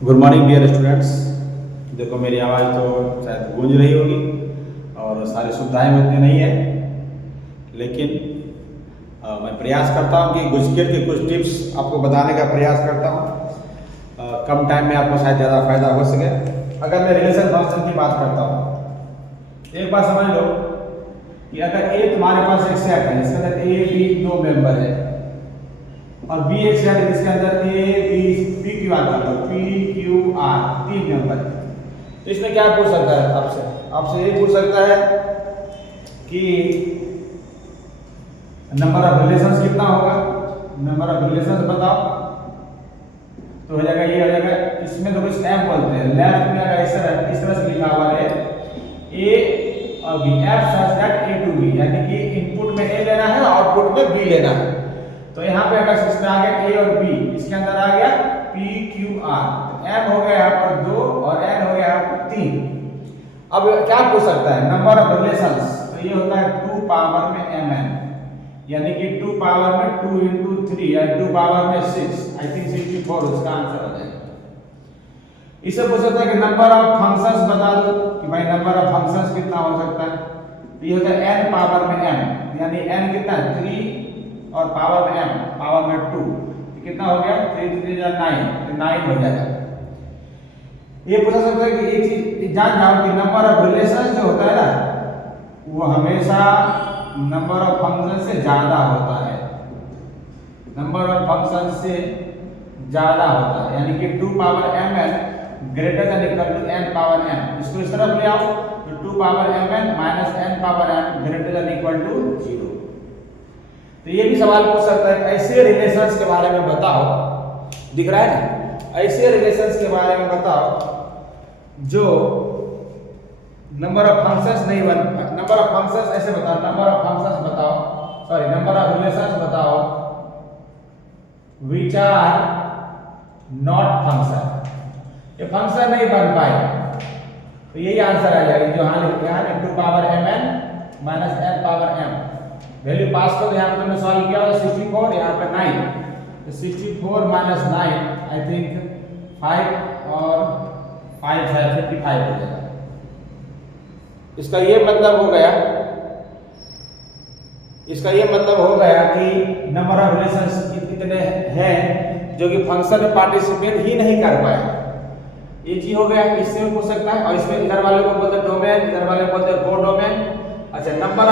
Good morning dear students. देखो मेरी आवाज़ तो शायद गूंज रही होगी और सारी सुविधाएं उतनी नहीं है, लेकिन मैं प्रयास करता हूं कि गुजकेट के कुछ टिप्स आपको बताने का प्रयास करता हूं। कम टाइम में आपको शायद ज़्यादा फायदा हो सके। अगर मैं रिलेशन फंक्शन की बात करता हूँ, एक बात समझ लो कि अगर ए तुम्हारे पास एक सेट है जिसके अंदर ए बी दो मेंबर है और बी एक सेट है जिसके अंदर A B P Q R का पी क्यू आर तीन मेंबर है, तो इसमें क्या पूछ सकता है आपसे ये पूछ सकता है कि नंबर ऑफ रिलेशंस कितना होगा, नंबर ऑफ रिलेशंस बताओ। तो हो जाएगा ये हो जाएगा, इसमें तो कुछ एम बोलते हैं, लेफ्ट में अगर इस तरह से लिखा हुआ है ए और B F such that A to B, यानी कि इनपुट में ए लेना है आउटपुट में बी लेना है। तो यहाँ पे अगर इसमें आ गया ए और बी, इसके अंदर आ गया पी क्यू आर, तो एम हो गया यहाँ पर 2 और एन हो गया यहाँ पर 3। अब क्या पूछ सकता है नंबर ऑफ रिलेशंस, तो ये होता है 2 पावर में एम एन, यानी कि 2 पावर में 2 into 3 या 2 पावर में 6, आई थिंक 64 उसका आंसर हो जाएगा। इसे पूछ सकता है कि नंबर ऑफ फंक्शंस बता दो कि भाई नंबर ऑफ फंक्शंस कितना हो सकता है, तो ये होता है n पावर में m, यानी n कितना है 3 और पावर में m पावर में 2, तो कितना हो गया 3 3 9, तो 9 हो जाएगा। ये पूछ सकता है कि एक चीज जान जाओ कि नंबर ऑफ रिलेशंस जो होता है ना वो हमेशा नंबर ऑफ फंक्शन से ज्यादा होता है, नंबर ऑफ फंक्शन से ज्यादा होता है, यानी कि 2 power m n greater than equal to n power m। इसको इस तरफ ले आओ तो 2 power m n minus n power m greater than equal to 0। तो ये भी सवाल पूछ सकता है ऐसे रिलेशंस के बारे में बताओ, दिख रहा है ना, ऐसे रिलेशंस के बारे में बताओ जो नंबर ऑफ फंक्शंस नहीं बन, नंबर ऑफ फंक्शंस ऐसे बताओ, नंबर ऑफ फंक्शंस बताओ, सॉरी नंबर ऑफ रिलेशंस बताओ व्हिच आर नॉट फंक्शन, ये फंक्शन नहीं बन पाए, तो यही आंसर आ जाएगा जो यहाँ 2 power m n minus n power m, value pass करो। यहाँ पे तुमने सॉल्व किया होगा 64, यहाँ पे 9, तो 64 माइनस 9 आई थिंक 5 और 5 है 55 हो जाएगा। इसका ये मतलब हो गया, इसका ये मतलब हो गया कि नंबर ऑफ रिलेशंस इतने हैं जो कि फंक्शन में पार्टिसिपेट ही नहीं कर पाए, ये चीज हो गया। इससे भी पूछ सकता है, और इसमें इधर वाले को बोलते डोमेन, इधर वाले को बोलते कोडोमेन। अच्छा नंबर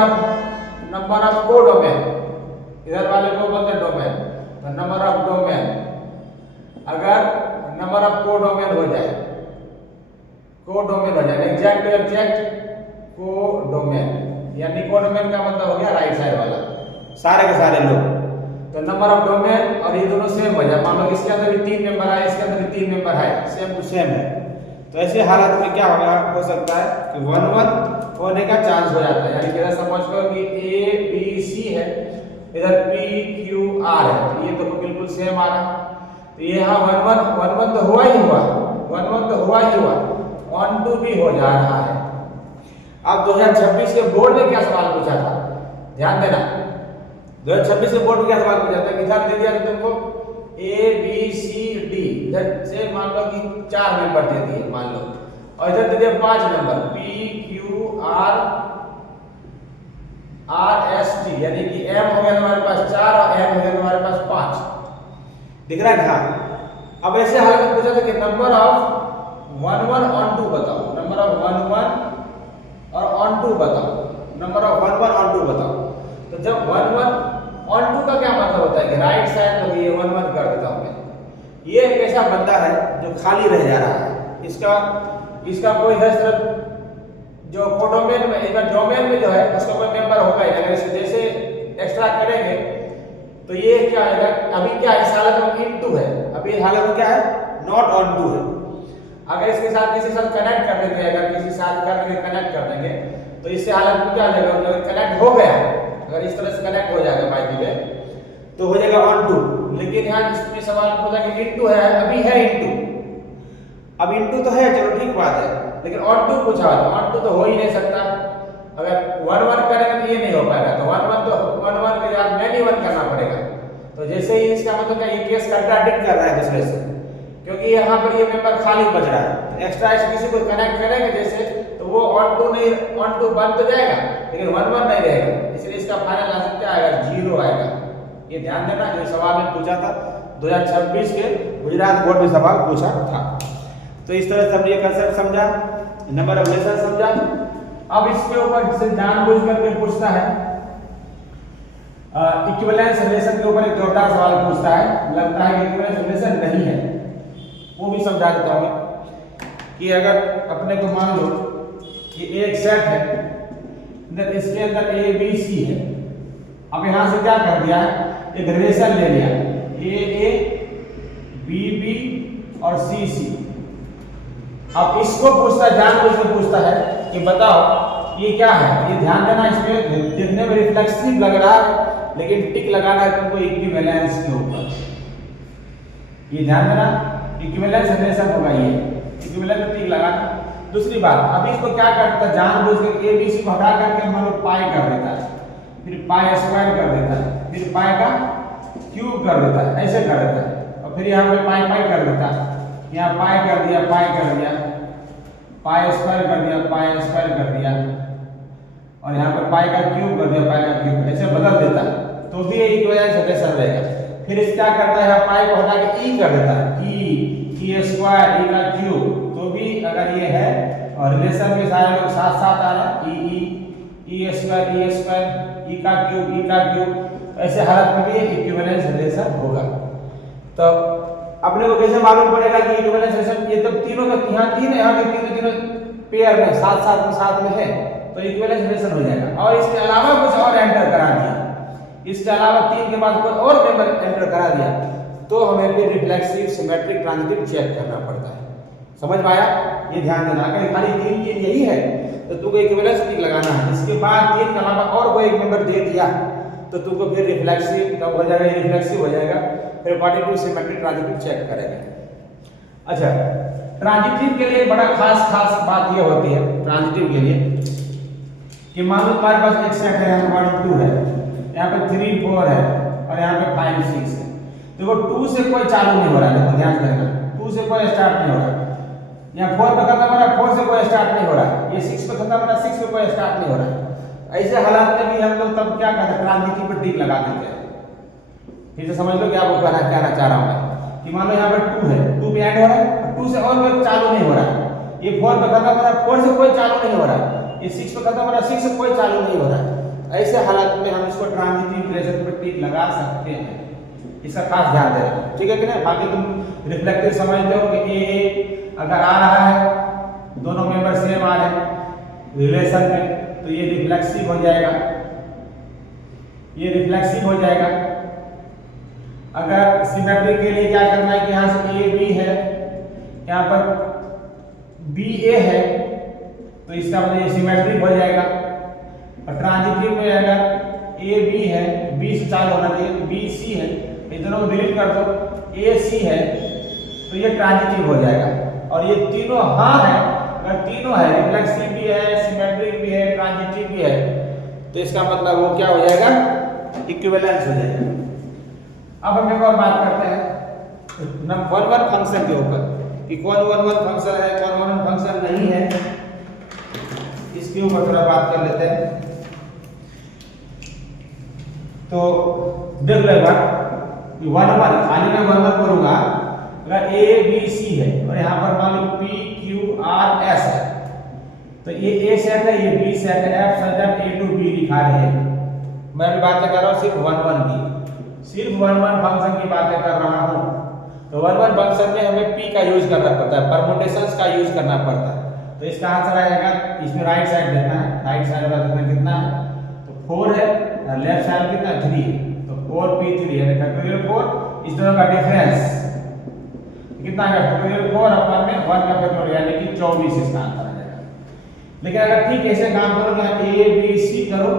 ऑफ कोडोमेन, इधर वाले को बोलते डोमेन, तो नंबर ऑफ डोमेन, अगर नंबर ऑफ कोडोमेन हो जाए, कोडोमेन हो जाए एग्जैक्ट कोडोमेन, यानी कोडोमेन का मतलब हो गया राइट साइड वाला, सारे के सारे लोग। तो नंबर ऑफ डोमेन और ये दोनों सेम हो जाए, मान लो इसके अंदर भी 3 मेंबर है, इसके अंदर भी 3 मेंबर है, सेम टू सेम है, तो ऐसे हालत में क्या हो सकता है कि 1-1 होने का चांस हो जाता है। यानी कि इधर समझ लो कि ए बी सी है, इधर पी क्यू आर है, तो ये तो बिल्कुल सेम आ रहा, तो ये यहाँ 1-1 तो हुआ ही हुआ, 1-1 तो हुआ ही हुआ, 1-2 भी हो जा रहा है। अब 2026 के बोर्ड ने क्या सवाल पूछा था, ध्यान देना, 2026 के बोर्ड में क्या सवाल पूछा था कि इधर दे दिया था तुमको ए बी सी डी, इधर से मान लो कि 4 नंबर दे दिए मान लो, और इधर दे दिया 5 number P Q are R S T, यानी कि एम हो गया हमारे पास 4 और एम हो गया हमारे पास 5, दिख रहा है ना। अब ऐसे हालत में पूछा था कि नंबर ऑफ 1-1 ऑन 2 बताओ, नंबर ऑफ 1-1 और ऑन 2 बताओ, नंबर ऑफ 1-1 ऑन 2 बताओ। तो जब 1-1 ऑन 2 का क्या मतलब होता है कि राइट साइड में ये 1-1 कर देता हूं मैं, ये एक ऐसा बंदा है जो खाली रह जा रहा है, इसका कोई इधर जो कोडोमेन में, इधर डोमेन में जो है उसका कोई मेंबर होगा ही, अगर इसे जैसे एक्स्ट्रा करेंगे तो ये क्या आएगा, अभी क्या इस हालत में इनटू है, अभी इस हालत में क्या है नॉट ऑन 2 है। अगर इसके साथ किसी साथ कनेक्ट कर देंगे, अगर किसी साथ करके कनेक्ट कर देंगे तो इससे हालत में क्या हो जाएगा, अगर कनेक्ट हो गया, अगर इस तरह से कनेक्ट हो जाएगा बाई दी तो हो जाएगा ऑन 2, लेकिन यहाँ इसमें सवाल पूछा कि इनटू है, अभी है इनटू, अब इनटू तो है, चलो ठीक बात है, लेकिन ऑन 2 पूछा तो ऑन 2 तो हो ही नहीं सकता, अगर 1-1 करेंगे तो ये नहीं हो पाएगा, तो 1-1 के साथ मैनी 1 करना पड़ेगा, तो जैसे ही इसका मतलब क्या ये केस कंट्राडिक्ट कर रहा है दूसरे से, क्योंकि यहाँ पर ये मेंबर खाली बच रहा है। एक्स्ट्रा ऐसे किसी को कनेक्ट करेंगे जैसे तो वो ऑन टू नहीं, ऑन टू बन तो जाएगा लेकिन 1 1 नहीं रहेगा, इसलिए इसका फाइनल आंसर क्या आएगा, 0 आएगा। ये ध्यान देना, जो सवाल में पूछा था 2026 के गुजरात बोर्ड में सवाल पूछा था। तो इस तरह से हमने ये कंसेप्ट समझा, नंबर ऑफ रिलेशन समझा। अब इसके ऊपर से जानबूझ करके पूछता है इक्विवेलेंस रिलेशन के ऊपर एक जोरदार सवाल पूछता है, लगता है कि इक्विवेलेंस रिलेशन नहीं है, वो भी समझा देता हूँ कि अगर अपने को मान लो कि एक सेट है, इसके अंदर ए बी सी है। अब यहां से क्या कर दिया है, एक रिलेशन ले लिया ए बी बी और सी सी। अब इसको पूछता है, जानबूझ के पूछता है कि बताओ ये क्या है। ये ध्यान देना, इसमें देखने में रिफ्लेक्सिव लग रहा है लेकिन टिक लगाना है तुमको इक्विवेलेंस के ऊपर। ये ध्यान देना, इक्विवेलेंस रिलेशन होगा, ये इक्विवेलेंस में टिक लगाना। दूसरी बात, अभी इसको क्या करता है, जानबूझ के ए बी सी को हटा करके मान लो पाई कर देता है, फिर पाई स्क्वायर कर देता है, फिर पाई का क्यूब कर देता है, ऐसे कर देता है। और फिर यहाँ पे पाई पाई कर देता है, यहाँ पाई कर दिया, पाई कर दिया, पाई स्क्वायर कर दिया, पाई स्क्वायर कर दिया, और यहाँ पर पाई का क्यूब कर दिया, पाई का क्यूब, ऐसे बदल देता है तो भी इक्विवेलेंस रिलेशन रहेगा। फिर इस क्या करता है, पाई को हटा के ई कर देता है, ई स्क्वायर, ई का क्यूब, तो भी अगर ये है और रिलेशन के सारे लोग साथ साथ आ रहा है, ई स्क्वायर, ई का क्यूब, ऐसे हालत में भी इक्विवेलेंस रिलेशन होगा। तो अपने को कैसे मालूम पड़ेगा कि इक्विवेलेंस रिलेशन, ये तो तीनों का यहाँ तीन है, यहाँ के तीनों पेयर में साथ में है तो इक्विवेलेंस रिलेशन हो जाएगा। और इसके अलावा कुछ और एंटर करा दिया, इसके अलावा 3 के बाद कोई और मेंबर एंटर करा दिया तो हमें फिर रिफ्लेक्सिव, सिमेट्रिक, ट्रांजिटिव चेक करना पड़ता है। समझ में आया? ये ध्यान देना, अगर खाली 3 चीज यही है तो तुमको इक्विवेलेंस टिक लगाना है। इसके बाद 3 के अलावा और कोई एक मेंबर दे दिया तो तुमको फिर रिफ्लेक्सिव तब हो जाएगा, ये रिफ्लेक्सिव हो जाएगा, फिर पार्टिटिव, सिमेट्रिक, ट्रांजिटिव चेक करेंगे। अच्छा, ट्रांजिटिव के लिए बड़ा खास बात ये होती है ट्रांजिटिव के लिए कि मान लो तुम्हारे पास एक सेट है, 1 2 है, यहाँ पे 3 4 है और यहाँ पे 5 6 है। देखो 2 से कोई चालू नहीं हो रहा है, देखो ध्यान देना, 2 से कोई स्टार्ट नहीं हो रहा है, यहाँ 4 पे खत्म हो रहा है, 4 से कोई स्टार्ट नहीं हो रहा है, ये 6 पे खत्म हो रहा है, 6 पे कोई स्टार्ट नहीं हो रहा है। ऐसे हालात में भी हम लोग तब क्या करते हैं, ट्रांजिटिव पे टिक लगा देते हैं। फिर से समझ लो क्या वो कहना चाह रहा हूँ मैं कि मान लो यहाँ पर 2 है, 2 पे एंड हो रहा है, 2 से और कोई चालू नहीं हो रहा है, ये 4 पे खत्म हो रहा है, 4 से कोई चालू नहीं हो रहा है, ये 6 पे खत्म हो रहा है, 6 से कोई चालू नहीं हो रहा है। ऐसे हालात में हम इसको ट्रांजिटिव रिलेशन पे टिक लगा सकते हैं, इसका खास ध्यान देना, ठीक है कि नहीं। बाकी तुम रिफ्लेक्टिव समझते हो कि ए अगर आ रहा है, दोनों मेंबर सेम आ रहे हैं रिलेशन में तो ये रिफ्लेक्सिव हो जाएगा, ये रिफ्लेक्सिव हो जाएगा। अगर सिमेट्रिक के लिए क्या करना है कि यहाँ से ए बी है, यहाँ पर बी ए है तो इसका मतलब ये सिमेट्रिक हो जाएगा। और ट्रांजिटिव में अगर ए बी है, बी से चालू होना चाहिए, बी सी है, ये दोनों को डिलीट कर दो, ए सी है तो ये ट्रांजिटिव हो जाएगा। और ये तीनों हाँ है, अगर तीनों है, रिफ्लेक्सिव भी है, सिमेट्रिक भी है, ट्रांजिटिव भी है, तो इसका मतलब वो क्या हो जाएगा, इक्विवेलेंस हो जाएगा। अब हम एक और बात करते हैं 1 1 फंक्शन के ऊपर कि कौन 1 1 फंक्शन है, कौन 1 1 फंक्शन नहीं है, इसके ऊपर थोड़ा बात कर लेते हैं। तो देख लो 1 1 खाली मैं 1 1 करूंगा, अगर ए बी सी है और यहाँ पर मान लो पी क्यू आर एस है तो ये ए सेट है, ये बी सेट है, F set A to B दिखा रहे हैं। मैं भी बातें कर रहा हूँ सिर्फ 1 1 की, सिर्फ 1 1 फंक्शन की बातें कर रहा हूँ। तो 1 1 फंक्शन में हमें पी का यूज करना पड़ता है, परमुटेशंस का यूज करना पड़ता है। तो इसका आंसर आएगा, इसमें राइट साइड देखना है, राइट साइड का देखना कितना है तो 4 है, लेफ्ट साइड कितना 3 है, तो 4p3 है, फैक्टोरियल 4, इस दोनों का डिफरेंस कितना है, फैक्टोरियल 4 अपन में 1 का फैक्टोरियल यानी कि 24 इसका आंसर आ जाएगा। लेकिन अगर ठीक ऐसे काम करो, यहाँ ए बी सी करो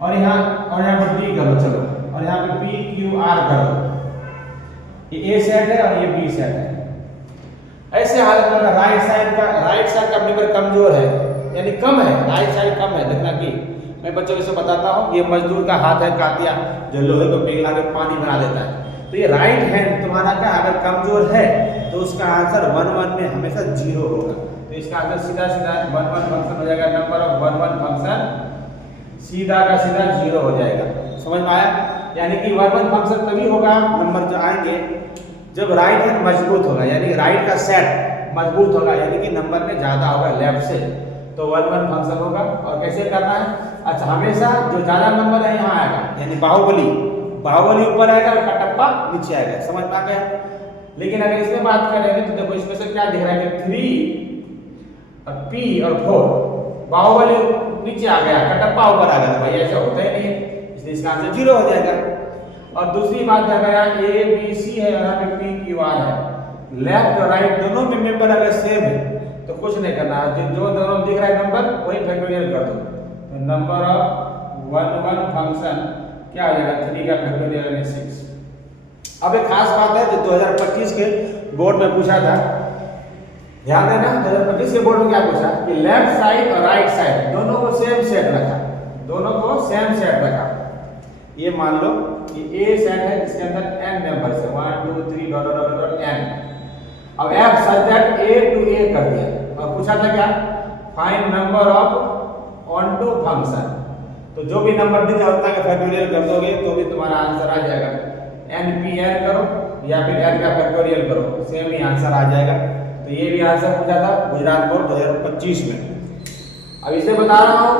और यहाँ पर डी करो, चलो, और यहाँ पे पी क्यू आर करो, ये ए सेट है और ये बी सेट है। ऐसे हालत में राइट साइड का मेंबर कमजोर है यानी कम है, राइट साइड कम है, देखना कि मैं बच्चों को बताता हूँ, ये मजदूर का हाथ है कातिया जो लोहे को पिघला के पानी बना देता है, तो ये राइट हैंड तुम्हारा क्या अगर कमजोर है तो उसका आंसर 1 1 में हमेशा 0 होगा। तो इसका आंसर सीधा सीधा 1 1 फंक्शन हो जाएगा, नंबर ऑफ 1 1 फंक्शन सीधा का सीधा 0 हो जाएगा। समझ में आया? यानी कि 1 1 फंक्शन तभी होगा नंबर जो आएंगे जब राइट हैंड मजबूत होगा, यानी राइट का सेट मजबूत होगा, यानी कि नंबर में ज्यादा होगा लेफ्ट से, तो 1 1 फंक्शन होगा। और कैसे करना है? अच्छा, हमेशा जो ज्यादा नंबर है यहाँ आएगा, यानी बाहुबली ऊपर आएगा और कटप्पा नीचे आएगा। समझ में आ गया? लेकिन अगर इसमें बात करेंगे तो देखो इसमें से क्या दिख रहा है कि 3 और P और 4 बाहुबली नीचे आ गया, कटप्पा ऊपर आ गया। भाई ऐसा होता ही नहीं है, इसलिए इसका आंसर 0 हो जाएगा। और दूसरी बात अगर यहाँ A B C है और यहाँ पे P Q R है, लेफ्ट और राइट दोनों में मेंबर अगर सेम है तो कुछ नहीं करना, जो दोनों दिख रहा है नंबर वही फैक्टोरियल कर दो। तो नंबर ऑफ 1 1 फंक्शन क्या हो जाएगा? 3 का फैक्टोरियल यानी 6। अब एक खास बात है जो 2025 के बोर्ड में पूछा था, ध्यान देना। 2025 के बोर्ड में क्या पूछा कि लेफ्ट साइड और राइट साइड दोनों को सेम सेट रखा, दोनों को सेम सेट रखा। ये मान लो कि A सेट है जिसके अंदर n मेंबर्स है, 1 2 3 डॉट डॉट डॉट n। अब F such that A to A कर दिया और पूछा था क्या? Find number of onto function. तो जो भी नंबर दिख रहा होता है फैक्टोरियल कर दोगे तो भी तुम्हारा आंसर आ जाएगा। NPN करो या फिर n का फैक्टोरियल करो, सेम ही आंसर आ जाएगा। तो ये भी आंसर पूछा था गुजरात बोर्ड 2025 में। अब इसे बता रहा हूं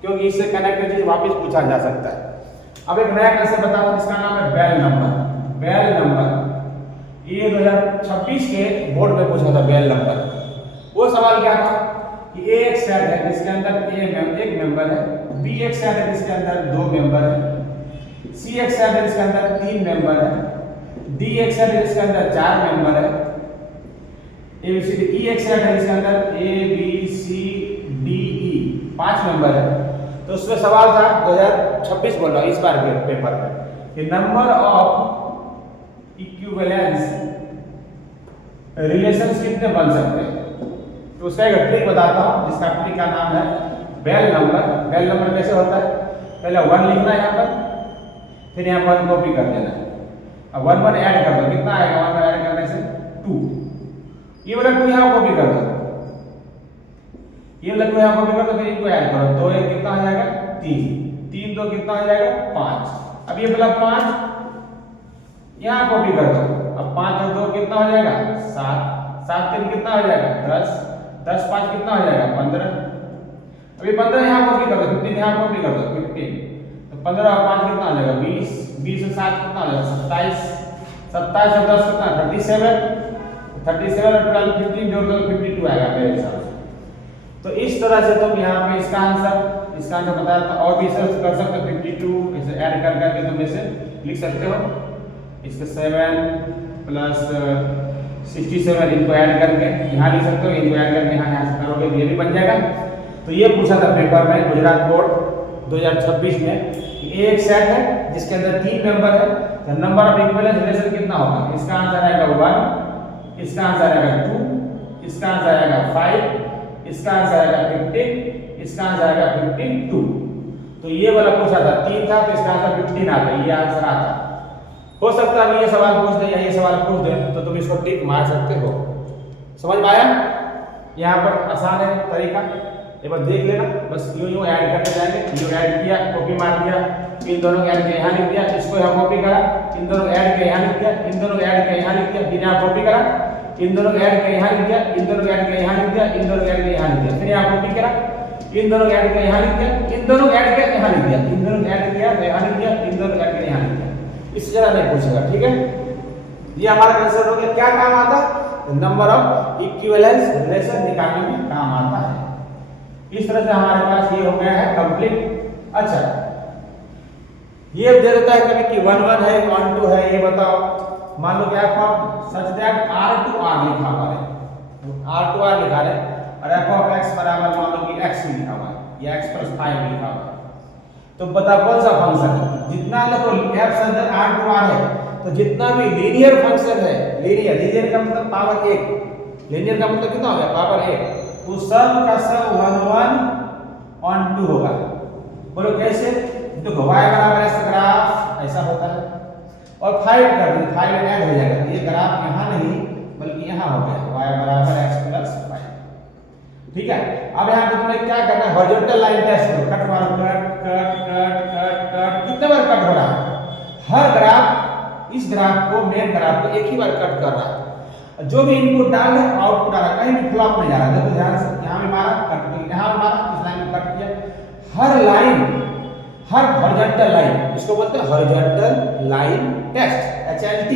क्योंकि इससे कनेक्टेड चीज वापस पूछा जा सकता है। अब एक नया कंसेप्ट बता रहा हूं जिसका नाम है बेल नंबर। ये 2026 के बोर्ड में पूछा था बेल नंबर। वो सवाल क्या था कि A एक सेट है जिसके अंदर एक मेंबर है, B एक सेट है जिसके अंदर 2 मेंबर है, C एक सेट है जिसके अंदर 3 मेंबर है, D एक सेट है जिसके अंदर 4 मेंबर है, ABCD E एक सेट है जिसके अंदर ABCDE 5 मेंबर है। तो उसमें सवाल था 2026 बोल रहा हूं इस बार के पेपर में कि नंबर ऑफ इक्विवेलेंस रिलेशंस कितने बन सकते हैं। तो उसका एक ट्रिक बताता हूं जिसका ट्रिक का नाम है बेल नंबर कैसे होता है? पहले 1 लिखना है यहाँ पर, फिर यहाँ पर 1 कॉपी कर देना है। अब 1 1 ऐड कर दो, कितना आएगा? 1 ऐड करने से 2। ये वाला 2 यहाँ कॉपी कर दो, ये वाला 2 यहाँ कॉपी कर दो, फिर इनको ऐड करो। 2 1 कितना हो जाएगा? 3 3 2 कितना हो जाएगा? 5। अब ये वाला 5 यहाँ कॉपी कर दो। अब 5 और 2 कितना हो जाएगा? 7 7 3 कितना हो जाएगा? 10 10 5 कितना हो जाएगा? 15। अभी 15 यहाँ कॉपी कर दो, 15 यहाँ कॉपी कर दो, 15। तो 15 और 5 कितना हो जाएगा? 20 20 और 7 कितना हो जाएगा? 27 27 और 10 कितना? 37 37 और 12 15 जोड़ दो 52 आएगा मेरे हिसाब से। तो इस तरह से तुम यहाँ पे इसका आंसर बताया था। और भी सर्च कर सकते हो, 52 इसे ऐड कर करके तुम इसे लिख सकते हो। इसके 7 प्लस 67 इनको ऐड करके यहाँ लिख सकते हो, इनको ऐड करके यहाँ से करोगे तो ये भी बन जाएगा। तो ये पूछा था पेपर में गुजरात बोर्ड 2026 में कि एक सेट है जिसके अंदर 3 मेंबर है, तो नंबर ऑफ इक्विवेलेंस रिलेशन कितना होगा? इसका आंसर आएगा 1, इसका आंसर आएगा 2, इसका आंसर आएगा 5, इसका आंसर आएगा 15, इसका आंसर आएगा 52। तो ये वाला पूछा था 3 था तो इसका आंसर 15 आता, ये आंसर आता। हो सकता है ये सवाल पूछ दे या ये सवाल पूछ दे तो तुम इसको टिक मार सकते हो। समझ में आया? यहाँ पर आसान है तरीका, एक बार देख लेना। बस यूं ऐड करते जाएंगे, यूं ऐड किया, कॉपी मार दिया, इन दोनों ऐड के यहाँ लिख दिया, इसको यहाँ कॉपी करा, इन दोनों ऐड के यहाँ लिख दिया, इन दोनों ऐड के यहाँ लिख दिया, फिर यहाँ कॉपी करा, इन दोनों ऐड के यहाँ लिख दिया, इन दोनों ऐड के यहाँ लिख दिया, इन दोनों ऐड के यहाँ लिख दिया, फिर यहाँ कॉपी करा, इन दोनों ऐड के यहाँ लिख दिया, इन दोनों ऐड के यहाँ लिख दिया, इन दोनों ऐड के यहाँ लिख दिया, इन दोनों ऐड के यहाँ लिख दिया। इस तरह नहीं पूछेगा, ठीक है? ये हमारा कंसेप्ट हो गया। क्या काम आता है? नंबर ऑफ इक्विवेलेंस रिलेशन निकालने में काम आता है। इस तरह से हमारे पास ये हो गया है कंप्लीट। अच्छा, ये दे देता है कभी कि 1 1 है 1 2 है, ये बताओ। मान लो क्या form such that r to r लिखा हुआ है, r to r लिखा है और f of x बराबर मान लो कि x लिखा हुआ है या x + 5 लिखा हुआ है। तो बता कौन सा फंक्शन है? जितना देखो f such that r to r है तो जितना भी लीनियर फंक्शन है, लीनियर का मतलब पावर 1, लीनियर का मतलब कितना हो गया? पावर 1। तो सब का सब 1 1 on 2 होगा। बोलो कैसे? देखो y बराबर x ग्राफ ऐसा होता है और 5 कर दें, 5 ऐड हो जाएगा। ये ग्राफ यहाँ नहीं बल्कि यहाँ हो गया, y बराबर x प्लस 5। ठीक है, अब यहाँ पे तुम्हें क्या करना है, हॉरिजॉन्टल लाइन टेस्ट करो, कट मारो, cut cut cut cut cut, कितने बार कट हो रहा है? हर ग्राफ इस ग्राफ को, मेन ग्राफ को एक ही बार कट कर रहा है। जो भी इनपुट डाल रहे हैं आउटपुट आ रहा है, कहीं भी फ्लॉप नहीं जा रहा। देखो ध्यान से, यहाँ भी मारा कट, यहाँ मारा, इस लाइन में कट किया। हर लाइन, हर हॉरिजॉन्टल लाइन, इसको बोलते हैं हॉरिजॉन्टल लाइन टेस्ट, HLT।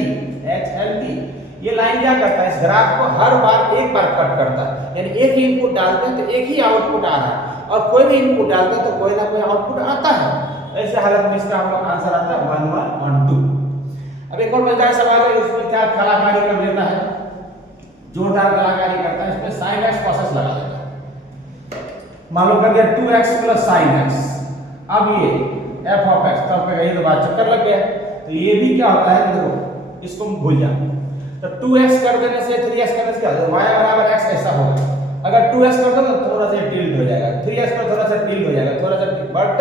ये लाइन क्या करता है, इस ग्राफ को हर बार एक बार कट करता है, यानी एक ही इनपुट डालते हैं तो एक ही आउटपुट आ रहा है, और कोई भी इनपुट डालते हैं तो कोई ना कोई आउटपुट आता है। ऐसे हालत में इसका हम लोग आंसर आता है 1 1 1 2। अब एक और मजेदार सवाल है, इसमें क्या कलाकारी कर देता है, जोरदार कलाकारी करता है, इसमें sin x cos x लगा देता है। मान लो कर दिया 2x प्लस sin x। अब ये f ऑफ x, तब पे यही तो बात चक्कर लग गया। तो ये भी क्या होता है, देखो इसको भूल जा, तो 2x कर देने से 3x करने से क्या होगा, y बराबर x ऐसा होगा। अगर 2x कर दो तो थोड़ा सा टिल्ट हो जाएगा, 3x पर थोड़ा सा टिल्ट हो जाएगा, थोड़ा सा, बट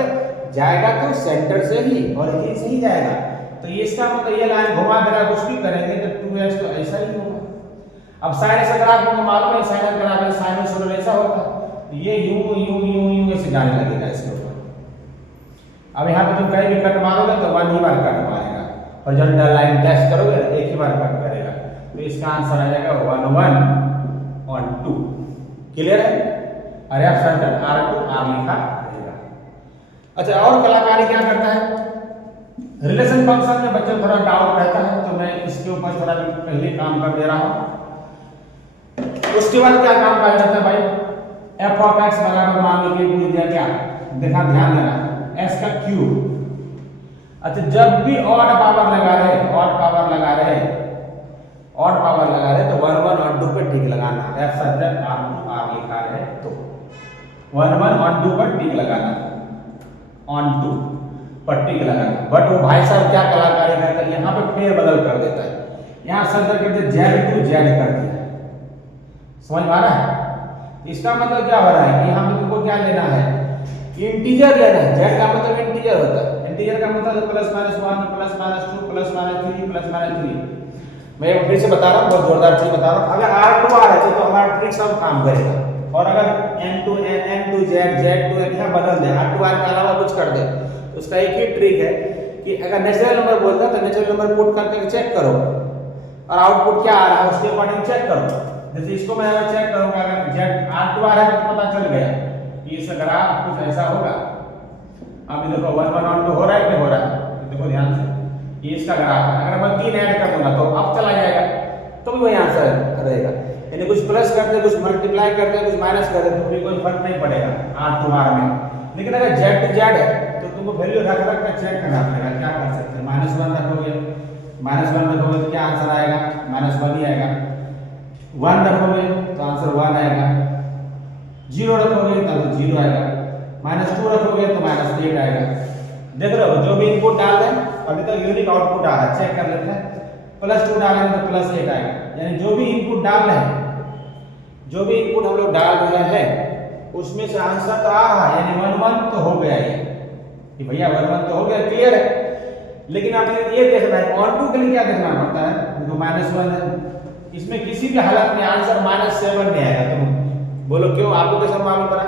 जाएगा तो सेंटर से ही, ओरिजिन से ही जाएगा। तो ये इसका मतलब ये लाइन घुमा देगा, कुछ भी करेंगे तो 2x तो ऐसा ही होगा। अब साइनस अगर आपको मालूम है, साइनस ग्राफ में साइनसोइडल ऐसा होता है, ये यूं यूं यूं यूं ऐसे जाने लगेगा इसके ऊपर। अब यहाँ पे तुम कहीं भी कट मारोगे तो 1 ही बार कट मारेगा, हॉरिजॉन्टल लाइन टेस्ट करोगे एक ही बार कट करेगा। तो इसका आंसर आ जाएगा 1 1 और 2। क्लियर है? अरे आप सर्कल R2 R लिखा रहेगा। अच्छा, और कलाकारी क्या करता है, रिलेशन फंक्शन में बच्चों थोड़ा डाउट रहता है, तो मैं इसके ऊपर थोड़ा पहले काम कर दे रहा हूं। उसके बाद क्या काम कर जाता है भाई, f ऑफ x बराबर मान लो कि पूछ दिया क्या, देखा ध्यान देना, x का क्यूब। अच्छा, जब भी ऑड पावर लगा रहे, ऑड पावर लगा रहे तो 1 1 और 2 पे टिक लगाना। f सब्जेक्ट R2 R लिखा है तो 1 1 और 2 पर टिक लगाना, ऑन 2 पर टिक लगाना। बट वो भाई साहब क्या कलाकारी करता है, यहाँ पे फेर बदल कर देता है, यहाँ सब्जेक्ट करते Z टू Z कर दिया। समझ में आ रहा है? इसका मतलब क्या हो रहा है कि यहाँ पे तुमको क्या लेना है, इंटीजर लेना है। Z का मतलब इंटीजर होता है, इंटीजर का मतलब plus minus 1 plus minus 2 plus minus 3 plus minus 3। मैं फिर से बता रहा हूँ, बहुत जोरदार चीज बता रहा हूँ। अगर R2 आ रहा है तो हमारा ट्रिक सब काम करेगा, और अगर N to Z Z to N यहाँ बदल दे, R2 R के अलावा कुछ कर दे, तो उसका एक ही ट्रिक है कि अगर नेचुरल नंबर बोलता है तो नेचुरल नंबर पुट करके चेक करो, और आउटपुट क्या आ रहा है उसके अकॉर्डिंग चेक करो। जैसे इसको मैं अगर चेक करूंगा, अगर Z R2 आ रहा है तो पता चल गया कि इसका ग्राफ कुछ ऐसा होगा। अब देखो 1 1 और 2 हो रहा है, क्या हो रहा है, देखो ध्यान से, ये इसका ग्राफ है। अगर मैं 3 ऐड कर दूंगा तो अब चला जाएगा, तो भी वही आंसर रहेगा। यानी कुछ प्लस करते, कुछ मल्टीप्लाई करते, कुछ माइनस करते, तो भी कोई फर्क नहीं पड़ेगा R2 R में। लेकिन अगर Z to Z है तो तुमको वैल्यू रख कर चेक करना पड़ेगा। क्या कर सकते हैं, -1 रखोगे, -1 रखोगे तो क्या आंसर आएगा, -1 ही आएगा। 1 रखोगे तो आंसर 1 आएगा, 0 रखोगे तो आंसर 0 आएगा, -2 रखोगे तो -8 आएगा। देख लो, जो भी इनपुट डाल दें, अभी तक यूनिक आउटपुट आ रहा है, चेक कर लेते हैं। +2 डालेंगे तो +8 आएगा, यानी जो भी इनपुट डाल रहे हैं, जो भी इनपुट हम लोग डाल रहे हैं उसमें से आंसर तो आ रहा है, यानी 1 1 तो हो गया ये, कि भैया 1 1 तो हो गया, क्लियर है। लेकिन आप ये देखना है, ऑन टू के लिए क्या देखना पड़ता है, देखो -1 है, इसमें किसी भी हालत में आंसर -7 नहीं आएगा। तुम बोलो क्यों, आपको कैसे मालूम पड़ा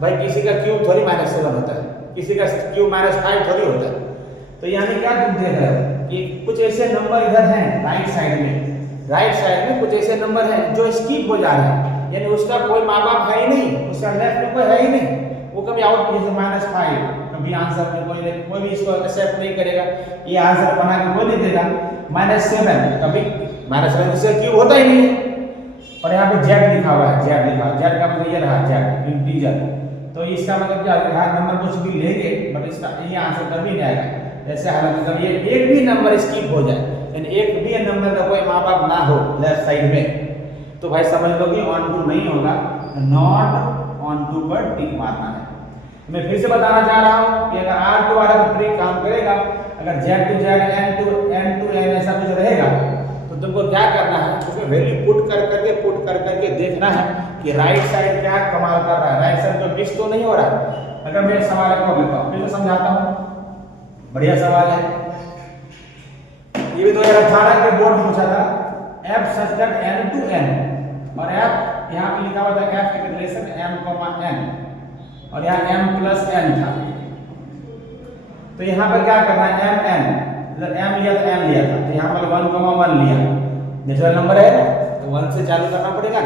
भाई, किसी का क्यूब थोड़ी -7 होता है, किसी का क्यूब -5 थोड़ी होता है। तो यानी क्या तुम देख रहे हो कि कुछ ऐसे नंबर इधर हैं राइट साइड में कुछ ऐसे नंबर हैं जो स्किप हो जा रहे हैं, यानी उसका कोई माँ बाप है ही नहीं, उसका लेफ्ट में कोई है ही नहीं, वो कभी आउट, जैसे -5 कभी आंसर में कोई भी इसको एक्सेप्ट नहीं करेगा, ये आंसर बना के कोई नहीं देगा। -7 कभी -7 से क्यूब होता ही नहीं है। और यहाँ पे Z लिखा हुआ है, Z लिखा, Z का मतलब ये रहा Z इंटीजर, तो इसका मतलब क्या है, हर नंबर कुछ भी लेंगे बट इसका ये आंसर कभी नहीं आएगा। ऐसे हालत में जब ये एक भी नंबर स्किप हो जाए, यानी एक भी नंबर का कोई माँ बाप ना हो लेफ्ट साइड में, तो भाई समझ लो कि ऑन टू नहीं होगा, नॉट ऑन टू पर टिक मारना है। मैं फिर से बताना चाह रहा हूँ कि अगर R2 आ रहा है तो ट्रिक काम करेगा, अगर Z to Z N to N ऐसा कुछ रहेगा तो तुमको क्या करना है, उसमें वैल्यू पुट कर करके देखना है कि राइट साइड क्या कमाल कर रहा है, राइट साइड तो मिक्स तो नहीं हो रहा है। अगर मैं सवाल को लेता हूँ, फिर समझाता हूँ, बढ़िया सवाल है। ये भी 2018 के बोर्ड पूछा था, f such that n to n, और f यहाँ पे लिखा हुआ था f के रिलेशन m, n, और यहाँ m plus n था। तो यहाँ पर क्या करना है, m n, मतलब m लिया तो n लिया था, तो यहाँ पर 1, 1 लिया, नेचुरल नंबर है तो 1 से चालू करना पड़ेगा,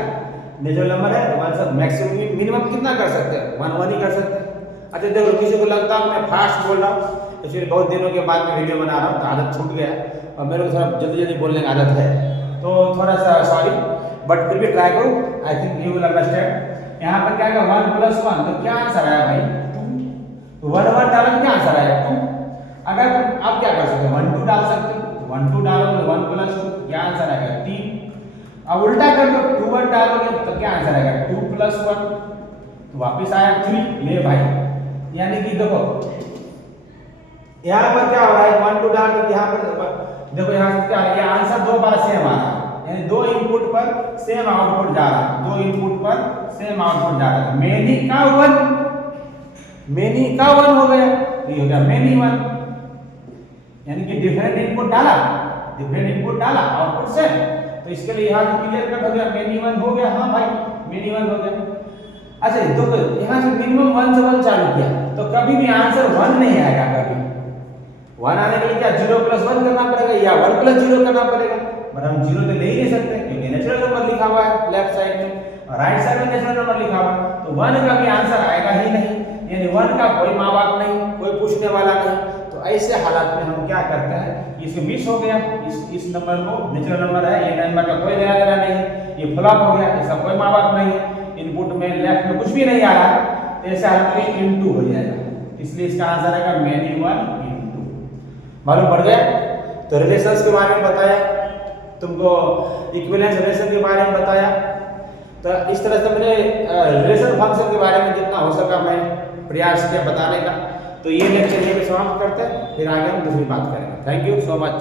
नेचुरल नंबर है तो 1 से मैक्सिमम मिनिमम कितना कर सकते हैं, 1 ही कर सकते हैं। अच्छा देखो, किसी को लगता है मैं फास्ट बोल रहा हूँ, इसलिए बहुत दिनों के बाद मैं वीडियो बना रहा हूँ तो आदत छूट गया और मेरे को थोड़ा जल्दी जल्दी बोलने की आदत है, तो थोड़ा सा सॉरी, बट फिर भी ट्राई करो, I think you will understand. यहाँ पर क्या है 1 + 1, तो क्या आंसर आया भाई, 1 1 डालो क्या आंसर आया 2। अगर आप क्या कर सकते हो, 1 2 डाल सकते हो, 1 2 डालोगे 1 + 2 क्या आंसर आएगा 3। अब उल्टा कर दो, 2 1 डालोगे तो क्या आंसर आएगा 2 + 1, तो वापस आया 3। ले भाई, यानी कि देखो यहाँ पर क्या हो रहा है, 1 2 डाल दो, यहाँ पर देखो यहाँ से क्या है, ये आंसर दो बार सेम आ रहा है, यानी दो इनपुट पर सेम आउटपुट जा रहा है, दो इनपुट पर सेम आउटपुट जा रहा है। मेनी का 1 हो गया, ये हो गया मेनी 1, यानी कि डिफरेंट इनपुट डाला आउटपुट सेम, तो इसके लिए यहाँ से क्लियर कट हो गया, मेनी 1 हो गया। हाँ भाई मेनी 1 हो गया। अच्छा तो यहाँ से मिनिमम 1 से 1 चालू किया तो कभी भी आंसर 1 नहीं आएगा, कभी 1 आने के लिए क्या 0 + 1 करना पड़ेगा या 1 + 0 करना पड़ेगा, पर हम 0 तो ले ही नहीं सकते क्योंकि नेचुरल नंबर लिखा हुआ है लेफ्ट साइड में और राइट साइड में नेचुरल नंबर लिखा हुआ है, तो 1 का भी आंसर आएगा ही नहीं, यानी 1 का कोई माँ बाप नहीं, कोई पूछने वाला नहीं। तो ऐसे हालात में हम क्या करते हैं, इसको मिस हो गया, इस नंबर को नेचुरल नंबर है, ये नंबर का कोई लेना देना नहीं है, ये फ्लॉप हो गया, इसका कोई माँ बाप नहीं है, इनपुट में लेफ्ट में कुछ भी नहीं आ रहा है, तो ऐसे हालत में *2 हो जाएगा, इसलिए इसका आंसर आएगा मेनी 1 *2। मालूम पड़ गया। तो रिलेशंस के बारे में बताया तुमको, इक्विवेलेंस रिलेशन के बारे में बताया, तो इस तरह से मैंने रिलेशन फंक्शन के बारे में जितना हो सका मैं प्रयास किया बताने का। तो ये लेक्चर ये समाप्त करते हैं, फिर आगे हम दूसरी बात करेंगे। Thank you so much.